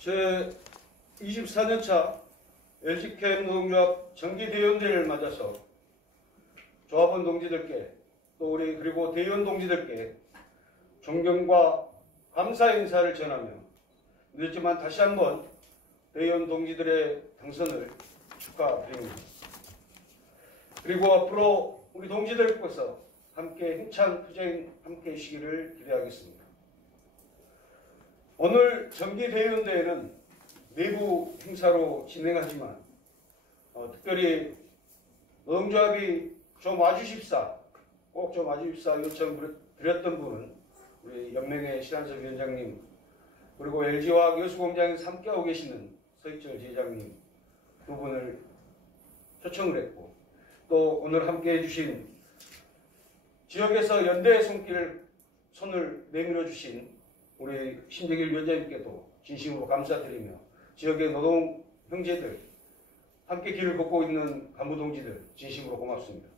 제 24년차 LG캠 노동조합 정기대의원대회를 맞아서 조합원 동지들께 또 우리 그리고 대의원 동지들께 존경과 감사 인사를 전하며 늦었지만 다시 한번 대의원 동지들의 당선을 축하드립니다. 그리고 앞으로 우리 동지들께서 함께 힘찬 투쟁 함께 하시기를 기대하겠습니다. 오늘 정기대의원대회는 내부 행사로 진행하지만 특별히 노동조합이 좀 와주십사, 꼭 좀 와주십사 요청 드렸던 분은 우리 연맹의 신한섭 위원장님, 그리고 LG화학 여수공장에서 함께하고 계시는 서희철 지회장님 두 분을 초청을 했고, 또 오늘 함께해 주신 지역에서 연대의 손을 내밀어 주신 우리 신재길 위원장님께도 진심으로 감사드리며, 지역의 노동 형제들, 함께 길을 걷고 있는 간부동지들 진심으로 고맙습니다.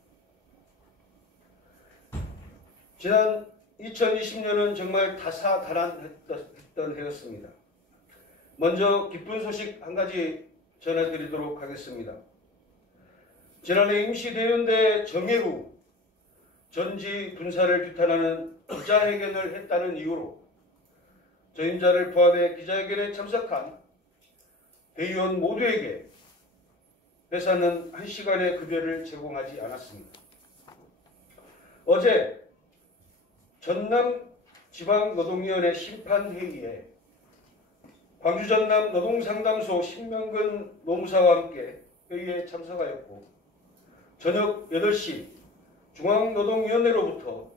지난 2020년은 정말 다사다난했던 해였습니다. 먼저 기쁜 소식 한 가지 전해드리도록 하겠습니다. 지난해 임시대의원대 정회 후 전지 분사를 규탄하는 기자회견을 했다는 이유로 전임자를 포함해 기자회견에 참석한 대의원 모두에게 회사는 1시간의 급여를 제공하지 않았습니다. 어제 전남지방노동위원회 심판회의에 광주 전남 노동상담소 신명근 노무사와 함께 회의에 참석하였고, 저녁 8시 중앙노동위원회로부터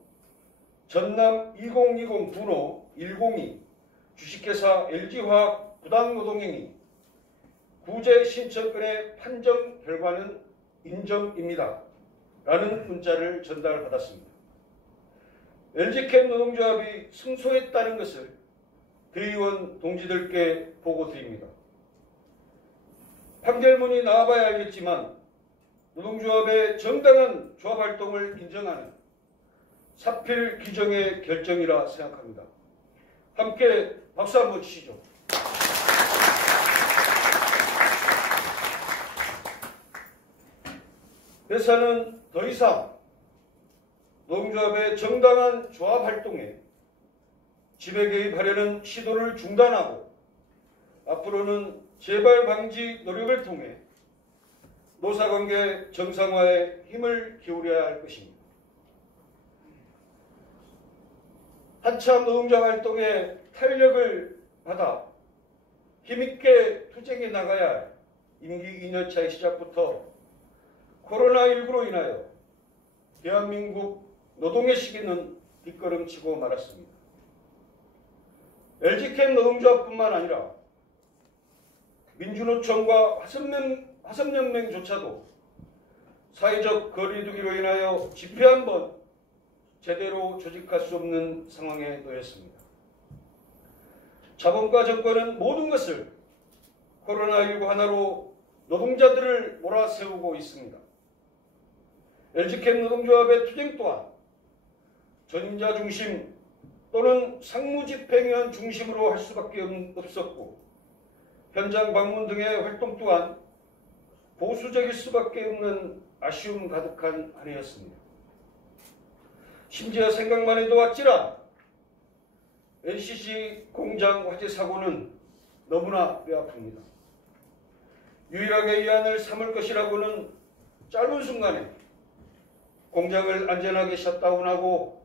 전남 2020 분호 102 주식회사 LG화학 부당노동행위 구제 신청권의 판정 결과는 인정입니다. 라는 문자를 전달받았습니다. LG캠 노동조합이 승소했다는 것을 대의원 동지들께 보고드립니다. 판결문이 나와봐야 알겠지만 노동조합의 정당한 조합활동을 인정하는 사필 규정의 결정이라 생각합니다. 함께 박수 한번 치시죠. 회사는 더 이상 노동조합의 정당한 조합활동에 지배 개입하려는 시도를 중단하고 앞으로는 재발 방지 노력을 통해 노사관계 정상화에 힘을 기울여야 할 것입니다. 한참 노동자 활동에 탄력을 받아 힘있게 투쟁해 나가야 할 임기 2년차의 시작부터 코로나19로 인하여 대한민국 노동의 시기는 뒷걸음치고 말았습니다. LG캠 노동조합뿐만 아니라 민주노총과 화성연맹조차도 사회적 거리두기로 인하여 집회 한 번 제대로 조직할 수 없는 상황에 놓였습니다. 자본과 정권은 모든 것을 코로나19 하나로 노동자들을 몰아세우고 있습니다. LG캠 노동조합의 투쟁 또한 전임자 중심 또는 상무집행위원 중심으로 할 수밖에 없었고, 현장 방문 등의 활동 또한 보수적일 수밖에 없는 아쉬움 가득한 한 해였습니다. 심지어 생각만 해도 아찔한 NCC 공장 화재 사고는 너무나 뼈아픕니다. 유일하게 이 안을 삼을 것이라고는 짧은 순간에 공장을 안전하게 셧다운하고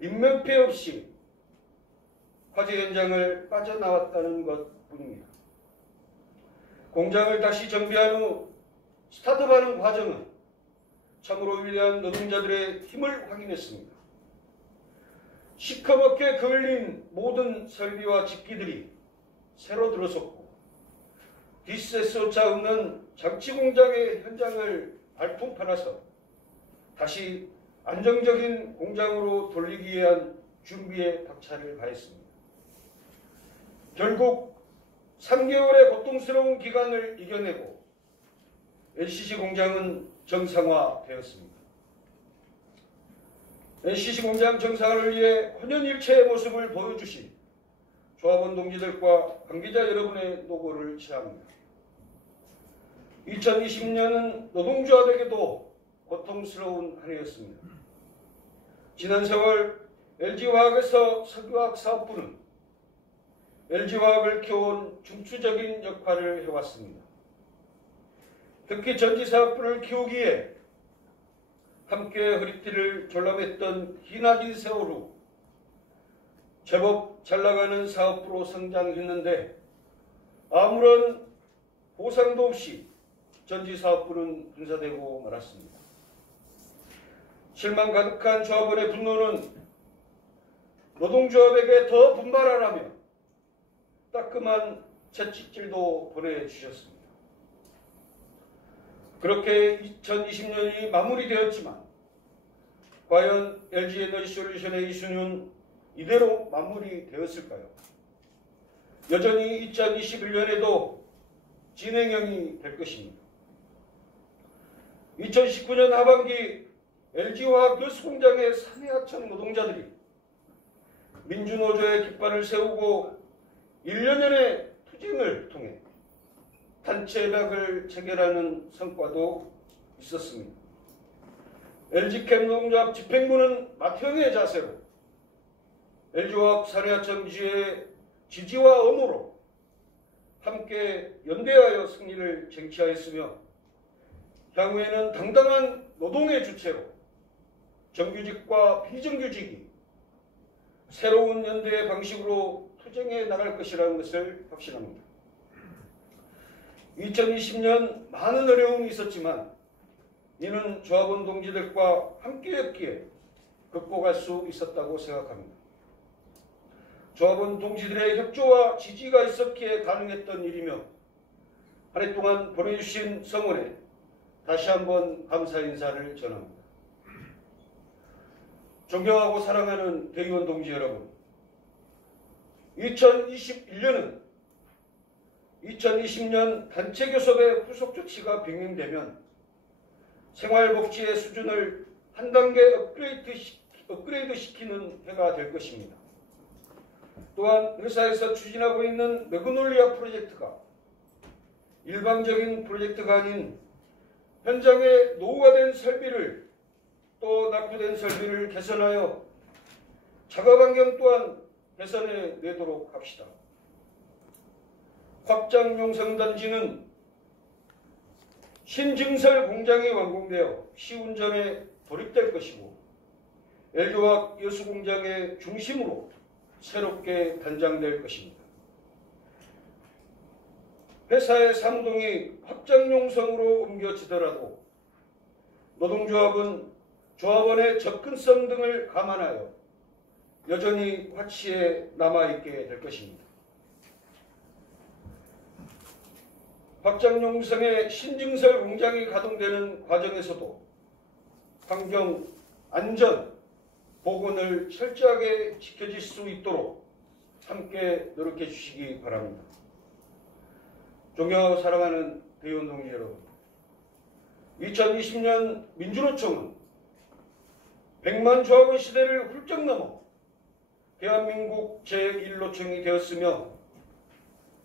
인명피해 없이 화재 현장을 빠져나왔다는 것뿐입니다. 공장을 다시 정비한 후 스타트업하는 과정은 참으로 위대한 노동자들의 힘을 확인했습니다. 시커멓게 그을린 모든 설비와 집기들이 새로 들어섰고, 디스에스오차 없는 장치 공장의 현장을 발품 팔아서 다시 안정적인 공장으로 돌리기 위한 준비에 박차를 가했습니다. 결국 3개월의 고통스러운 기간을 이겨내고 LCC 공장은 정상화되었습니다. LCC 공장 정상화를 위해 혼연일체의 모습을 보여주신 조합원 동지들과 관계자 여러분의 노고를 치합니다. 2020년은 노동조합에게도 고통스러운 한 해였습니다. 지난 세월 LG화학에서 석유화학 사업부는 LG화학을 키워온 중추적인 역할을 해왔습니다. 특히 전지사업부를 키우기에 함께 허리띠를 졸라맸던 기나긴 세월 후 제법 잘나가는 사업부로 성장했는데 아무런 보상도 없이 전지사업부는 분사되고 말았습니다. 실망 가득한 조합원의 분노는 노동조합에게 더 분발하라며 따끔한 채찍질도 보내주셨습니다. 그렇게 2020년이 마무리되었지만 과연 LG에너지솔루션의 이수는 이대로 마무리되었을까요? 여전히 2021년에도 진행형이 될 것입니다. 2019년 하반기 LG화학 교수공장의 사내하청 노동자들이 민주노조의 깃발을 세우고 1년여의 투쟁을 통해 단체협약을 체결하는 성과도 있었습니다. LG캠 노동조합 집행부는 맏형의 자세로 LG화학 사내하청 지지와 엄호로 함께 연대하여 승리를 쟁취하였으며 향후에는 당당한 노동의 주체로 정규직과 비정규직이 새로운 연대의 방식으로 투쟁해 나갈 것이라는 것을 확신합니다. 2020년 많은 어려움이 있었지만 이는 조합원 동지들과 함께였기에 극복할 수 있었다고 생각합니다. 조합원 동지들의 협조와 지지가 있었기에 가능했던 일이며 한 해 동안 보내주신 성원에 다시 한번 감사 인사를 전합니다. 존경하고 사랑하는 대의원 동지 여러분, 2021년은 2020년 단체교섭의 후속 조치가 병행되면 생활복지의 수준을 한 단계 업그레이드 시키는 해가 될 것입니다. 또한 회사에서 추진하고 있는 매그놀리아 프로젝트가 일방적인 프로젝트가 아닌 현장에 노후화된 설비를 또 낙후된 설비를 개선하여 작업환경 또한 개선해 내도록 합시다. 확장용성단지는 신증설 공장이 완공되어 시운전에 돌입될 것이고 LG화학 여수공장의 중심으로 새롭게 단장될 것입니다. 회사의 사무동이 확장용성으로 옮겨지더라도 노동조합은 조합원의 접근성 등을 감안하여 여전히 화치에 남아있게 될 것입니다. 확장용성의 신증설 공장이 가동되는 과정에서도 환경, 안전, 보건을 철저하게 지켜질 수 있도록 함께 노력해 주시기 바랍니다. 존경하고 사랑하는 대의원 동지 여러분, 2020년 민주노총은 100만 조합원 시대를 훌쩍 넘어 대한민국 제1노총이 되었으며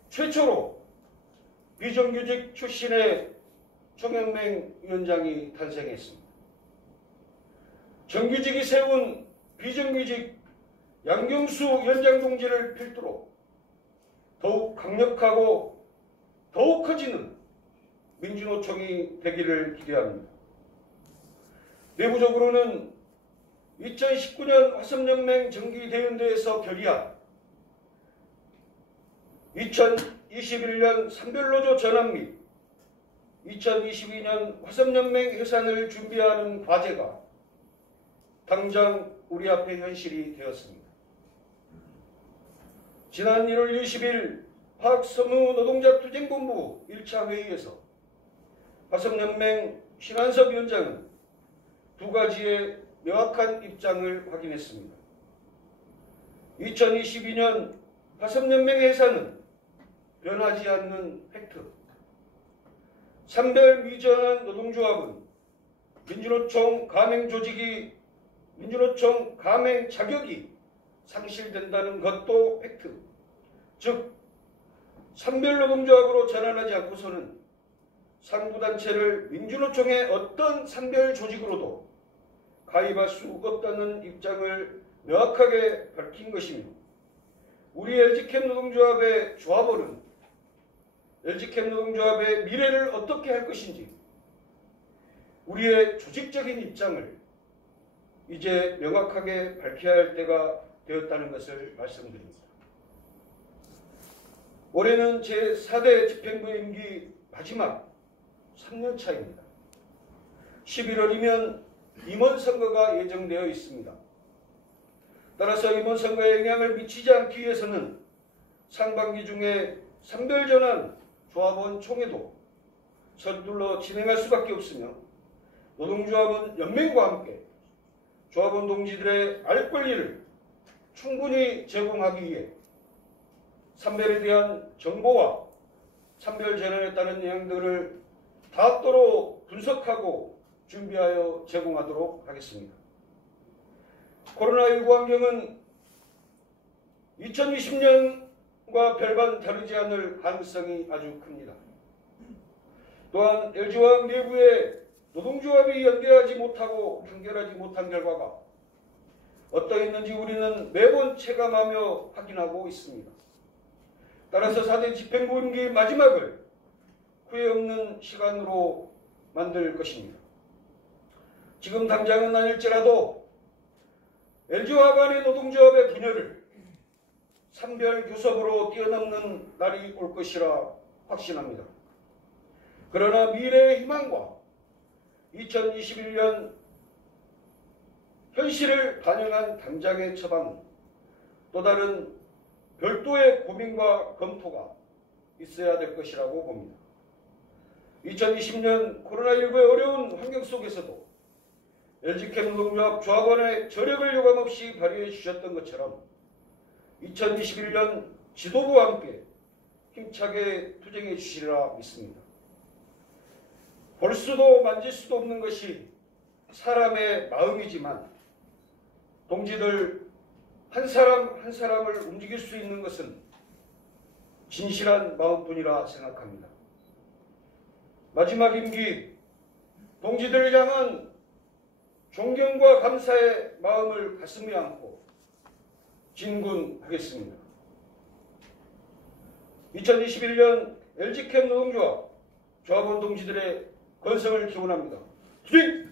최초로 비정규직 출신의 총연맹 위원장이 탄생했습니다. 정규직이 세운 비정규직 양경수 위원장 동지를 필두로 더욱 강력하고 더욱 커지는 민주노총이 되기를 기대합니다. 내부적으로는 2019년 화성연맹 정기대연대에서 결의한 2021년 산별노조 전환 및 2022년 화성연맹 해산을 준비하는 과제가 당장 우리 앞에 현실이 되었습니다. 지난 1월 20일 화학섬유노동자투쟁본부 1차 회의에서 화성연맹 신한섭 위원장은 두 가지의 명확한 입장을 확인했습니다. 2022년 화성연맹 해산은 변하지 않는 팩트. 산별미전한 노동조합은 민주노총 가맹 자격이 상실된다는 것도 팩트. 즉 산별노동조합으로 전환하지 않고서는 상부단체를 민주노총의 어떤 산별 조직으로도 가입할 수 없다는 입장을 명확하게 밝힌 것이며, 우리 LG캠 노동조합의 조합원은 LG캠 노동조합의 미래를 어떻게 할 것인지 우리의 조직적인 입장을 이제 명확하게 밝혀야 할 때가 되었다는 것을 말씀드립니다. 올해는 제4대 집행부 임기 마지막 3년 차입니다. 11월이면 임원선거가 예정되어 있습니다. 따라서 임원선거에 영향을 미치지 않기 위해서는 상반기 중에 산별전환 조합원 총회도 서둘러 진행할 수밖에 없으며, 노동조합원 연맹과 함께 조합원 동지들의 알 권리를 충분히 제공하기 위해 산별에 대한 정보와 산별 전환에 따른 영향들을 다합도로 분석하고 준비하여 제공하도록 하겠습니다. 코로나19 환경은 2020년과 별반 다르지 않을 가능성이 아주 큽니다. 또한 LG화학 내부에 노동조합이 연결하지 못하고 단결하지 못한 결과가 어떠했는지 우리는 매번 체감하며 확인하고 있습니다. 따라서 4대 집행부 임기 마지막을 후회 없는 시간으로 만들 것입니다. 지금 당장은 아닐지라도 LG화학 간의 노동조합의 분열을 산별 교섭으로 뛰어넘는 날이 올 것이라 확신합니다. 그러나 미래의 희망과 2021년 현실을 반영한 당장의 처방은 또 다른 별도의 고민과 검토가 있어야 될 것이라고 봅니다. 2020년 코로나19의 어려운 환경 속에서도 LG캠 노동조합 조합원의 저력을 요감없이 발휘해 주셨던 것처럼 2021년 지도부와 함께 힘차게 투쟁해 주시리라 믿습니다. 볼 수도 만질 수도 없는 것이 사람의 마음이지만, 동지들 한 사람 한 사람을 움직일 수 있는 것은 진실한 마음뿐이라 생각합니다. 마지막 임기 동지들을 향한 존경과 감사의 마음을 가슴에 안고 진군하겠습니다. 2021년 LG캠 노동조합 조합원 동지들의 건성을 기원합니다. 투쟁!